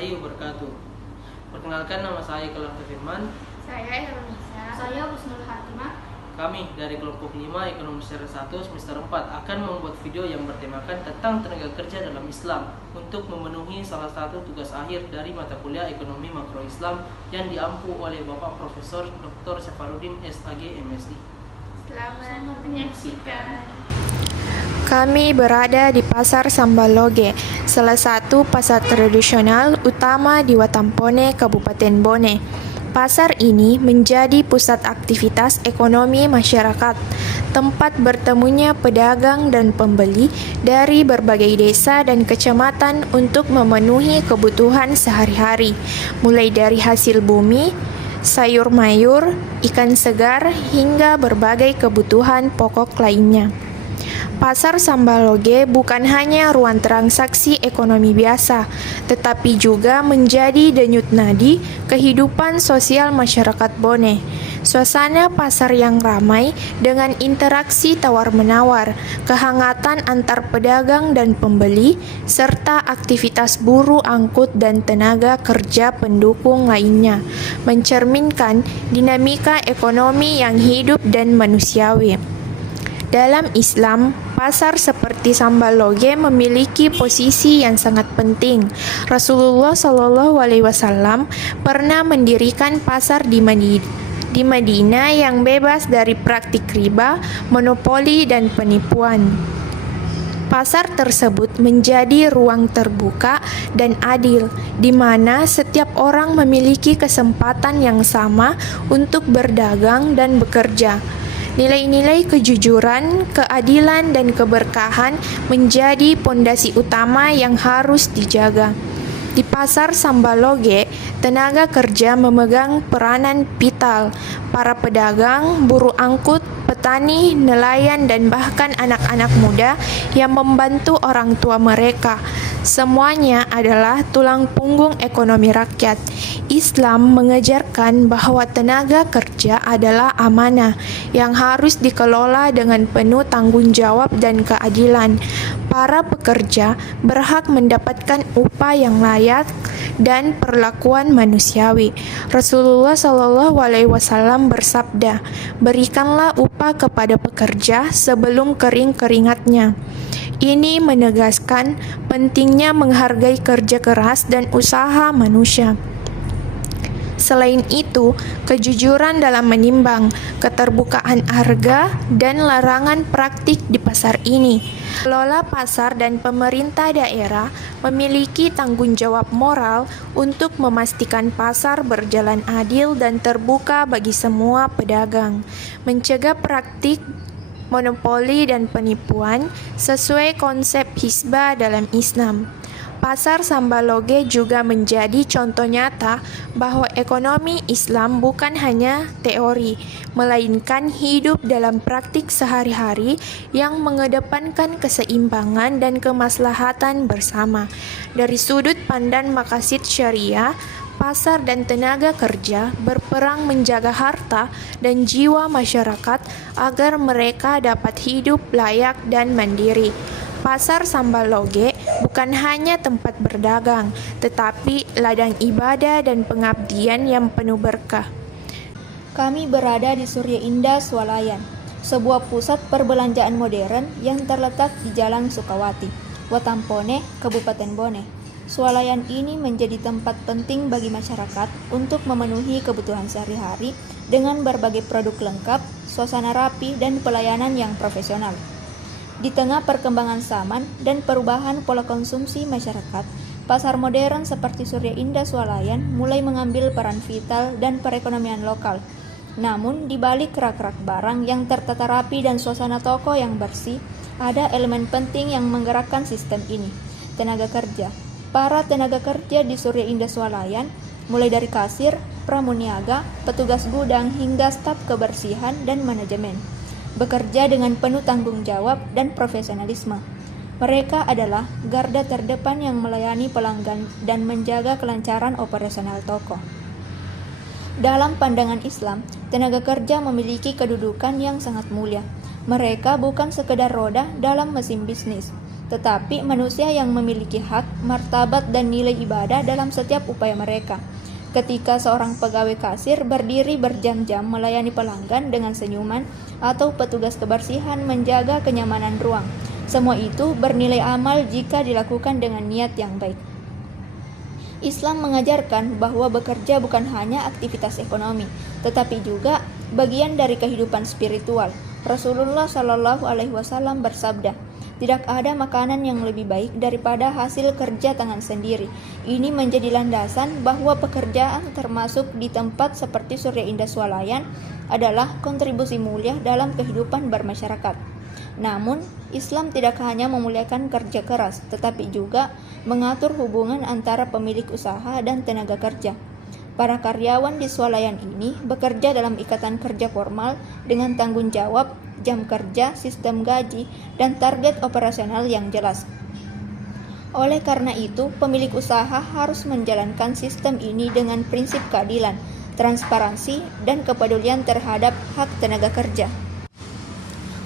warahmatullahi wabarakatuh. Perkenalkan, nama saya Kelam Firman. Saya Indonesia. Saya Husnul Hatimah. Kami dari kelompok 5 Ekonomi Seri 1 semester 4 akan membuat video yang bertemakan tentang tenaga kerja dalam Islam untuk memenuhi salah satu tugas akhir dari mata kuliah Ekonomi Makro Islam yang diampu oleh Bapak Profesor Dr. Safarudin SAG MSI. Selamat menyaksikan. Kami berada di Pasar Sambaloge, salah satu pasar tradisional utama di Watampone, Kabupaten Bone. Pasar ini menjadi pusat aktivitas ekonomi masyarakat, tempat bertemunya pedagang dan pembeli dari berbagai desa dan kecamatan untuk memenuhi kebutuhan sehari-hari, mulai dari hasil bumi, sayur mayur, ikan segar, hingga berbagai kebutuhan pokok lainnya. Pasar Sambaloge bukan hanya ruang transaksi ekonomi biasa, tetapi juga menjadi denyut nadi kehidupan sosial masyarakat Bone. Suasana pasar yang ramai dengan interaksi tawar-menawar, kehangatan antar pedagang dan pembeli, serta aktivitas buruh angkut dan tenaga kerja pendukung lainnya, mencerminkan dinamika ekonomi yang hidup dan manusiawi. Dalam Islam, pasar seperti Sambaloge memiliki posisi yang sangat penting. Rasulullah SAW pernah mendirikan pasar di Madinah yang bebas dari praktik riba, monopoli, dan penipuan. Pasar tersebut menjadi ruang terbuka dan adil, di mana setiap orang memiliki kesempatan yang sama untuk berdagang dan bekerja. Nilai-nilai kejujuran, keadilan, dan keberkahan menjadi pondasi utama yang harus dijaga. Di Pasar Sambaloge, tenaga kerja memegang peranan vital. Para pedagang, buruh angkut, petani, nelayan, dan bahkan anak-anak muda yang membantu orang tua mereka. Semuanya adalah tulang punggung ekonomi rakyat. Islam mengajarkan bahwa tenaga kerja adalah amanah yang harus dikelola dengan penuh tanggung jawab dan keadilan. Para pekerja berhak mendapatkan upah yang layak dan perlakuan manusiawi. Rasulullah SAW bersabda, "Berikanlah upah kepada pekerja sebelum kering keringatnya." Ini menegaskan pentingnya menghargai kerja keras dan usaha manusia. Selain itu, kejujuran dalam menimbang, keterbukaan harga, dan larangan praktik di pasar ini. Pengelola pasar dan pemerintah daerah memiliki tanggung jawab moral untuk memastikan pasar berjalan adil dan terbuka bagi semua pedagang, mencegah praktik monopoli dan penipuan sesuai konsep hisbah dalam Islam. Pasar Sambaloge juga menjadi contoh nyata bahwa ekonomi Islam bukan hanya teori, melainkan hidup dalam praktik sehari-hari yang mengedepankan keseimbangan dan kemaslahatan bersama. Dari sudut pandang maqasid syariah, pasar dan tenaga kerja berperang menjaga harta dan jiwa masyarakat agar mereka dapat hidup layak dan mandiri. Pasar Sambaloge bukan hanya tempat berdagang, tetapi ladang ibadah dan pengabdian yang penuh berkah. Kami berada di Surya Indah Swalayan, sebuah pusat perbelanjaan modern yang terletak di Jalan Sukawati, Watampone, Kabupaten Bone. Swalayan ini menjadi tempat penting bagi masyarakat untuk memenuhi kebutuhan sehari-hari dengan berbagai produk lengkap, suasana rapi, dan pelayanan yang profesional. Di tengah perkembangan zaman dan perubahan pola konsumsi masyarakat, pasar modern seperti Surya Indah Swalayan mulai mengambil peran vital dan perekonomian lokal. Namun, di balik rak-rak barang yang tertata rapi dan suasana toko yang bersih, ada elemen penting yang menggerakkan sistem ini, tenaga kerja. Para tenaga kerja di Surya Indah Swalayan, mulai dari kasir, pramuniaga, petugas gudang, hingga staf kebersihan dan manajemen, bekerja dengan penuh tanggung jawab dan profesionalisme. Mereka adalah garda terdepan yang melayani pelanggan dan menjaga kelancaran operasional toko. Dalam pandangan Islam, tenaga kerja memiliki kedudukan yang sangat mulia. Mereka bukan sekedar roda dalam mesin bisnis, tetapi manusia yang memiliki hak, martabat, dan nilai ibadah dalam setiap upaya mereka. Ketika seorang pegawai kasir berdiri berjam-jam melayani pelanggan dengan senyuman, atau petugas kebersihan menjaga kenyamanan ruang, semua itu bernilai amal jika dilakukan dengan niat yang baik. Islam mengajarkan bahwa bekerja bukan hanya aktivitas ekonomi, tetapi juga bagian dari kehidupan spiritual. Rasulullah Shallallahu Alaihi Wasallam bersabda, "Tidak ada makanan yang lebih baik daripada hasil kerja tangan sendiri." Ini menjadi landasan bahwa pekerjaan termasuk di tempat seperti Surya Indah Swalayan adalah kontribusi mulia dalam kehidupan bermasyarakat. Namun, Islam tidak hanya memuliakan kerja keras, tetapi juga mengatur hubungan antara pemilik usaha dan tenaga kerja. Para karyawan di swalayan ini bekerja dalam ikatan kerja formal dengan tanggung jawab, jam kerja, sistem gaji, dan target operasional yang jelas. Oleh karena itu, pemilik usaha harus menjalankan sistem ini dengan prinsip keadilan, transparansi, dan kepedulian terhadap hak tenaga kerja.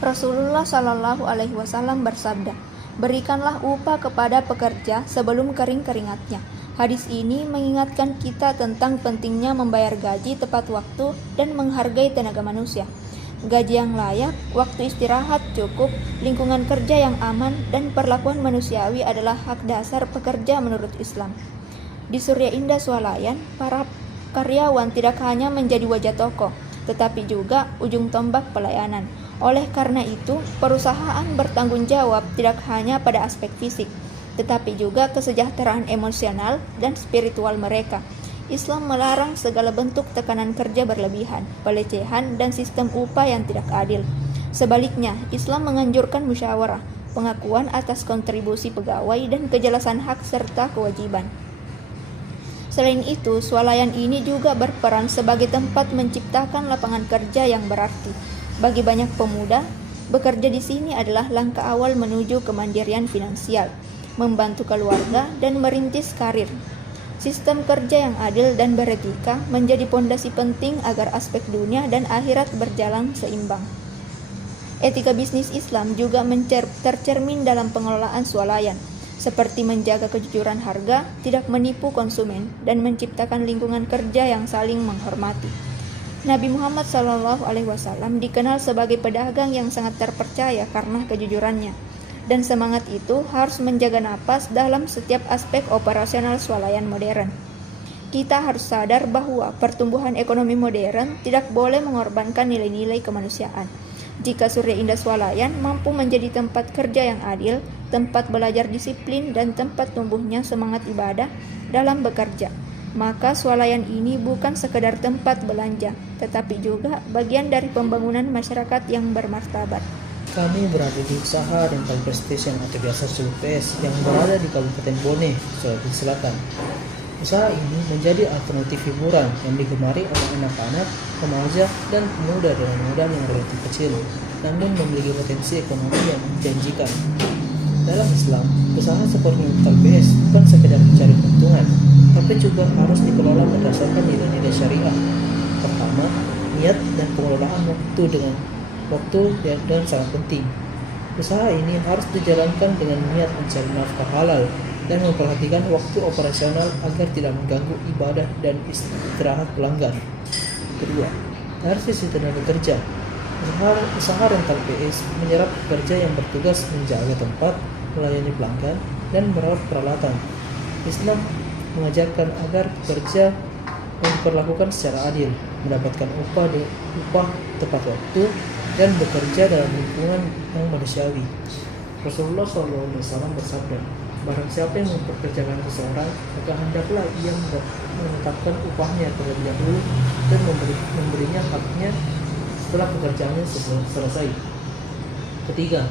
Rasulullah Shallallahu Alaihi Wasallam bersabda, "Berikanlah upah kepada pekerja sebelum kering keringatnya." Hadis ini mengingatkan kita tentang pentingnya membayar gaji tepat waktu dan menghargai tenaga manusia. Gaji yang layak, waktu istirahat cukup, lingkungan kerja yang aman, dan perlakuan manusiawi adalah hak dasar pekerja menurut Islam. Di Surya Indah Swalayan, para karyawan tidak hanya menjadi wajah toko, tetapi juga ujung tombak pelayanan. Oleh karena itu, perusahaan bertanggung jawab tidak hanya pada aspek fisik, tetapi juga kesejahteraan emosional dan spiritual mereka. Islam melarang segala bentuk tekanan kerja berlebihan, pelecehan, dan sistem upah yang tidak adil. Sebaliknya, Islam menganjurkan musyawarah, pengakuan atas kontribusi pegawai, dan kejelasan hak serta kewajiban. Selain itu, swalayan ini juga berperan sebagai tempat menciptakan lapangan kerja yang berarti. Bagi banyak pemuda, bekerja di sini adalah langkah awal menuju kemandirian finansial, membantu keluarga, dan merintis karir. Sistem kerja yang adil dan beretika menjadi pondasi penting agar aspek dunia dan akhirat berjalan seimbang. Etika bisnis Islam juga tercermin dalam pengelolaan swalayan, seperti menjaga kejujuran harga, tidak menipu konsumen, dan menciptakan lingkungan kerja yang saling menghormati. Nabi Muhammad SAW dikenal sebagai pedagang yang sangat terpercaya karena kejujurannya, dan semangat itu harus menjaga napas dalam setiap aspek operasional swalayan modern. Kita harus sadar bahwa pertumbuhan ekonomi modern tidak boleh mengorbankan nilai-nilai kemanusiaan. Jika Surya Indah Swalayan mampu menjadi tempat kerja yang adil, tempat belajar disiplin, dan tempat tumbuhnya semangat ibadah dalam bekerja, maka swalayan ini bukan sekedar tempat belanja, tetapi juga bagian dari pembangunan masyarakat yang bermartabat. Kami berada di usaha rental PlayStation atau biasa disebut PS yang berada di Kabupaten Bone, Sulawesi Selatan. Usaha ini menjadi alternatif hiburan yang digemari oleh anak-anak, remaja, dan pemuda dengan modal yang relatif kecil, namun memiliki potensi ekonomi yang menjanjikan. Dalam Islam, usaha seperti rental PS bukan sekedar mencari keuntungan, tapi juga harus dikelola berdasarkan nilai-nilai syariah. Pertama, niat dan pengelolaan waktu dan sangat penting. Usaha ini harus dijalankan dengan niat mencari nafkah halal dan memperhatikan waktu operasional agar tidak mengganggu ibadah dan istirahat pelanggan. Kedua, dari sisi tenaga kerja, usaha rental PS menyerap pekerja yang bertugas menjaga tempat, melayani pelanggan, dan merawat peralatan. Islam mengajarkan agar pekerja diperlakukan secara adil, mendapatkan upah tepat waktu, dan bekerja dalam lingkungan yang manusiawi. Rasulullah SAW bersabda, "Barang siapa yang mempekerjakan seseorang, maka hendaklah ia menetapkan upahnya terlebih dahulu dan memberinya haknya setelah pekerjaannya selesai." Ketiga,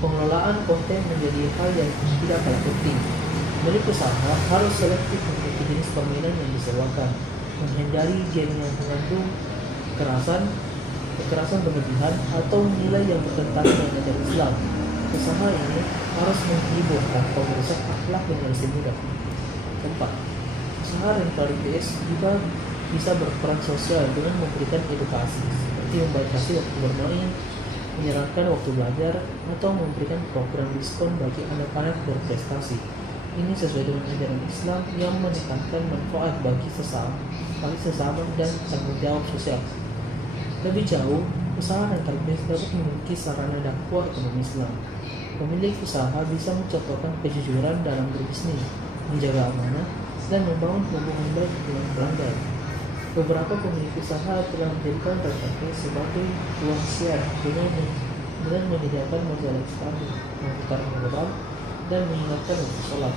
pengelolaan konten menjadi hal yang tidak kalah penting. Pemilik usaha harus selektif memilih jenis permainan yang disewakan, menghindari game yang mengandung kekerasan berlebihan atau nilai yang bertentangan dengan ajaran Islam. Usaha ini harus menghibur tanpa merusak akhlak generasi muda. Keempat, usaha rental PS juga bisa berperan sosial dengan memberikan edukasi seperti membatasi waktu bermain, menyarankan waktu belajar, atau memberikan program diskon bagi anak-anak berprestasi. Ini sesuai dengan ajaran Islam yang menekankan manfaat bagi sesama dan tanggung jawab sosial. Lebih jauh, usaha rental bis dapat memiliki sarana dakwah ekonomi Islam. Pemilik usaha bisa mencontohkan kejujuran dalam berbisnis, menjaga amanah, dan membangun hubungan baik dengan pelanggan. Beberapa pemilik usaha telah menjadikan rental bis sebagai ruang siar dengan menyediakan majalah Islami, memutar moral, dan mengingatkan waktu sholat.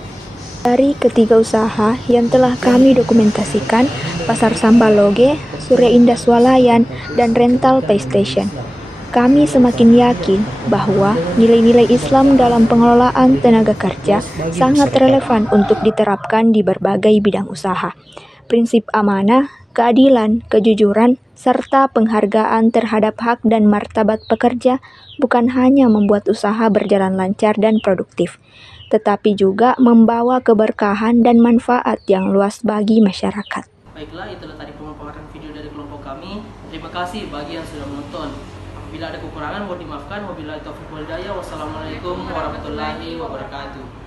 Dari ketiga usaha yang telah kami dokumentasikan, Pasar Sambaloge, Surya Indah Swalayan, dan Rental PlayStation, kami semakin yakin bahwa nilai-nilai Islam dalam pengelolaan tenaga kerja sangat relevan untuk diterapkan di berbagai bidang usaha. Prinsip amanah, keadilan, kejujuran, serta penghargaan terhadap hak dan martabat pekerja bukan hanya membuat usaha berjalan lancar dan produktif, tetapi juga membawa keberkahan dan manfaat yang luas bagi masyarakat. Baiklah, itulah tadi pemaparan video dari kelompok kami. Terima kasih bagi yang sudah menonton. Apabila ada kekurangan mohon dimaafkan. Wabillahi taufiq wal hidayah. Wassalamualaikum warahmatullahi wabarakatuh.